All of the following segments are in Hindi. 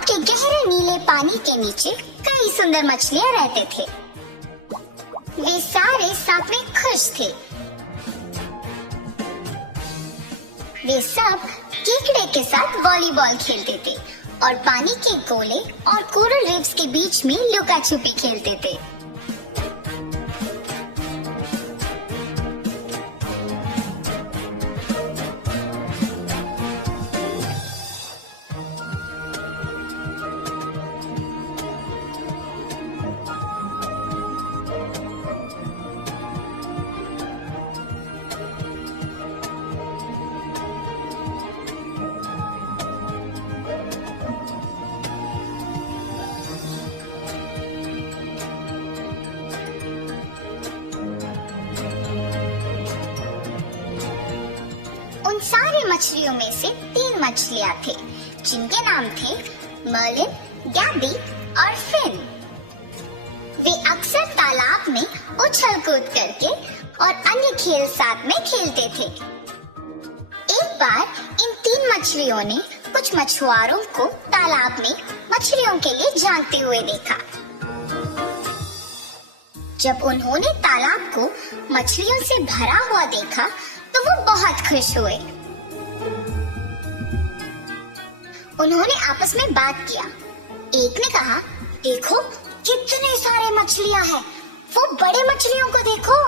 तालाब के गहरे नीले पानी के नीचे कई सुंदर मछलियां रहते थे। वे सारे साथ में खुश थे। वे सब केकड़े के साथ वॉलीबॉल खेलते थे और पानी के गोले और कोरल रीफ्स के बीच में लुका छुपी खेलते थे। उन सारी मछलियों में से 3 मछलियां थे जिनके नाम थे मर्लिन, गैबी और फिन। वे अक्सर तालाब में उछल कूद करके और अन्य खेल साथ में खेलते थे। एक बार इन 3 मछलियों ने कुछ मछुआरों को तालाब में मछलियों के लिए झांकते हुए देखा। जब उन्होंने तालाब को मछलियों से भरा हुआ देखा तो वो बहुत खुश हुए। उन्होंने आपस में बात किया। एक ने कहा, देखो कितने सारे मछलियां हैं, वो बड़े मछलियों को देखो।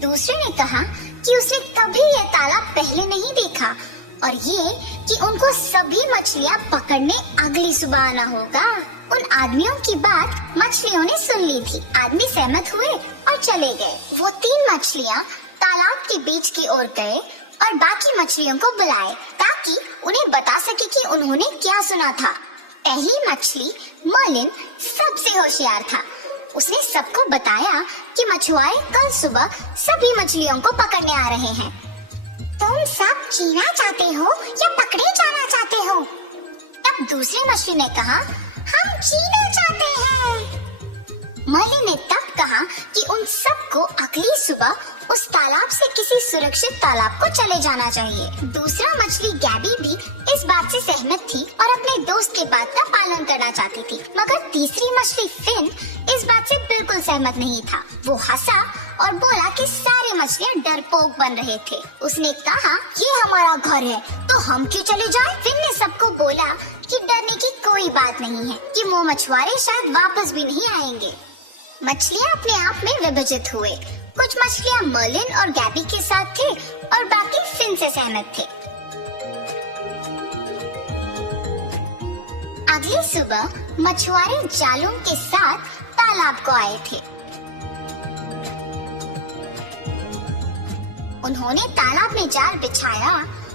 दूसरे ने कहा कि उसने कभी यह तालाब पहले नहीं देखा और ये कि उनको सभी मछलियां पकड़ने अगली सुबह आना होगा। उन आदमियों की बात मछलियों ने सुन ली थी। आदमी सहमत हुए और चले गए। वो 3 मछलियां तालाब के बीच की ओर गए और बाकी मछलियों को बुलाए ताकि उन्हें बता सके कि उन्होंने क्या सुना था। पहली मछली मर्लिन सबसे होशियार था। उसने सबको बताया कि मछुआरे कल सुबह सभी मछलियों को पकड़ने आ रहे हैं। तुम सब जीना चाहते हो या पकड़े जाना चाहते हो? तब दूसरी मछली ने कहा, हम जीना चाहते हैं। मर्लिन ने तब कहा कि उन सबको अगली सुबह उस तालाब से किसी सुरक्षित तालाब को चले जाना चाहिए। दूसरा मछली गैबी भी इस बात से सहमत थी और अपने दोस्त के बात का पालन करना चाहती थी, मगर तीसरी मछली फिन इस बात से बिल्कुल सहमत नहीं था। वो हंसा और बोला कि सारे मछलियां डरपोक बन रहे थे। उसने कहा, ये हमारा घर है तो हम क्यों चले जाएं? फिन ने सबको बोला कि डरने की कोई बात नहीं है, कि वो मछुआरे शायद वापस भी नहीं आएंगे। मछलियां अपने आप में विभाजित हुए। कुछ मछलियां मर्लिन और गैबी के साथ थे और बाकी फिन से सहमत थे। अगली सुबह मछुआरे जालों के साथ तालाब को आए थे। उन्होंने तालाब में जाल बिछाया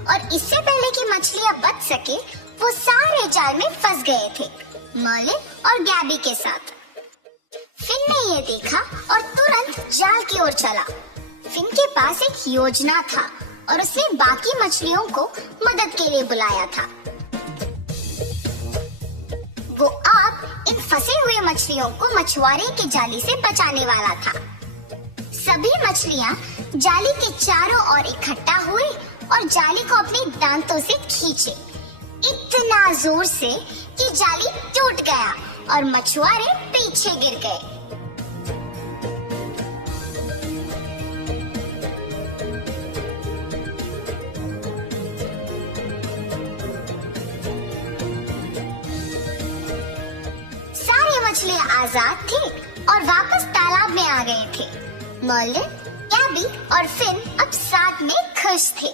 और इससे पहले कि मछलियां बच सके वो सारे जाल में फंस गए थे, मर्लिन और गैबी के साथ। फिन ने ये देखा और तुरंत जाल की ओर चला। फिन के पास एक योजना था और उसने बाकी मछलियों को मदद के लिए बुलाया था। वो अब इन फंसे हुए मछलियों को मछुआरे के जाली से बचाने वाला था। सभी मछलियां जाली के चारों ओर इकट्ठा हुए और जाली को अपने दांतों से खींचे, इतना जोर से कि जाली टूट गया और मछुआरे पीछे गिर गए। सारे मछलियां आजाद थे और वापस तालाब में आ गए थे। मर्लिन, गैबी और फिन अब साथ में खुश थे।